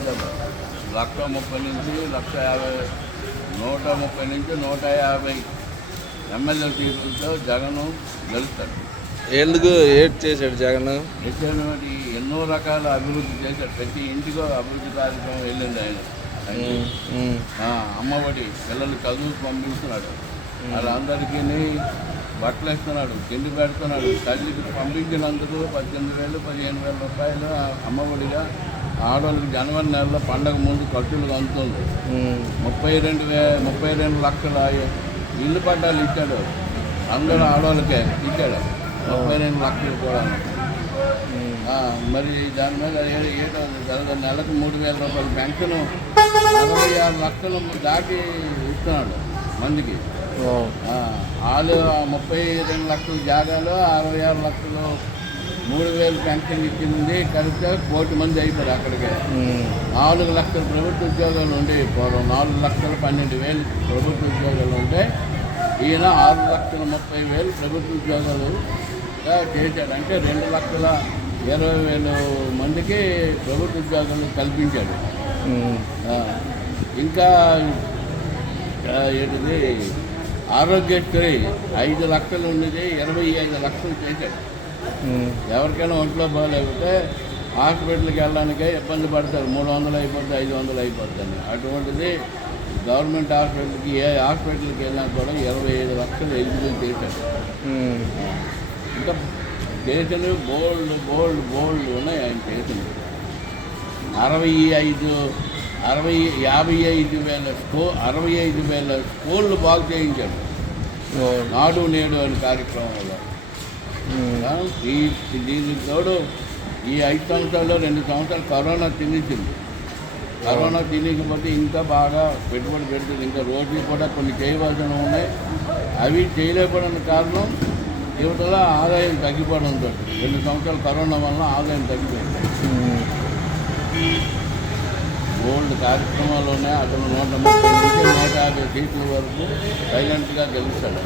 130 నుంచి 150, 130 నుంచి 150 ఎమ్మెల్యే సీట్లతో జగన్ గెలుస్తాడు. ఎందుకు ఏడ్ చేశాడు జగన్? చేసినటువంటి ఎన్నో రకాల అభివృద్ధి చేశాడు. ప్రతి ఇంటికో అభివృద్ధి కార్యక్రమం వెళ్ళింది ఆయన. అమ్మఒడి పిల్లలు చదువు పంపిస్తున్నాడు, వాళ్ళందరికీ బట్టలు ఇస్తున్నాడు, తిండి పెడుతున్నాడు. తల్లికి పంపించినందుకు 18,000, 15,000 రూపాయలు అమ్మఒడిగా ఆడవాళ్ళకి జనవరి నెలలో పండగ ముందు ఖర్చులు అందుతుంది. 32 లక్షల ఇల్లు పట్టాలు ఇచ్చాడు, అందరూ ఆడవాళ్ళకే ఇచ్చాడు 32 లక్షలు కూడా. మరి దాని మీద ఏటో నెలకు 3,000 రూపాయలు పెన్షన్ 66 లక్షలు దాటి ఇస్తున్నాడు మందికి. వాళ్ళు 32 లక్షల జాగాలో 66 లక్షలు 3,000 పెన్షన్ ఇచ్చింది. కలిపితే 1,00,000 మంది అయిపోయారు. అక్కడికి 4 లక్షల ప్రభుత్వ ఉద్యోగాలు ఉండేవి పూర్వం. 4,12,000 ప్రభుత్వ ఉద్యోగాలు ఉంటే ఈయన 6,30,000 ప్రభుత్వ ఉద్యోగాలుగా చేశాడు. అంటే 2,20,000 మందికి ప్రభుత్వ ఉద్యోగాలు కల్పించాడు. ఇంకా ఏంటిది ఆరోగ్యశ్రీ 5 లక్షలు ఉండేది 25 లక్షలు చేశాడు. ఎవరికైనా ఒంట్లో బాగాలేకపోతే హాస్పిటల్కి వెళ్ళడానికే ఇబ్బంది పడతారు. 300 అయిపోతుంది, 500 అయిపోతుంది. అటువంటిది గవర్నమెంట్ హాస్పిటల్కి ఏ హాస్పిటల్కి వెళ్ళినా కూడా 25 లక్షలు ఎలిజిబుల్ చేశాడు. ఇంకా చేసినవి బోల్డ్ ఉన్నాయి ఆయన చేసినవి. 55,000 స్కూళ్ళు బాగు చేయించాడు నాడు నేడు అని కార్యక్రమం వల్ల. దీనికి తోడు ఈ 5 సంవత్సరాల్లో 2 సంవత్సరాలు కరోనా తినేసింది. కరోనా తినకపోతే ఇంకా బాగా పెట్టుబడి పెడుతుంది. ఇంకా రోజులు కూడా కొన్ని చేయవలసినవి ఉన్నాయి, అవి చేయలేకపోవడానికి కారణం యువతల ఆదాయం తగ్గిపోవడంతో. 2 సంవత్సరాలు కరోనా వల్ల ఆదాయం తగ్గిపోయింది. గోల్డ్ కార్యక్రమాల్లోనే అతను 130 నుంచి 150 సీట్ల వరకు సైలెంట్గా గెలుస్తాడు.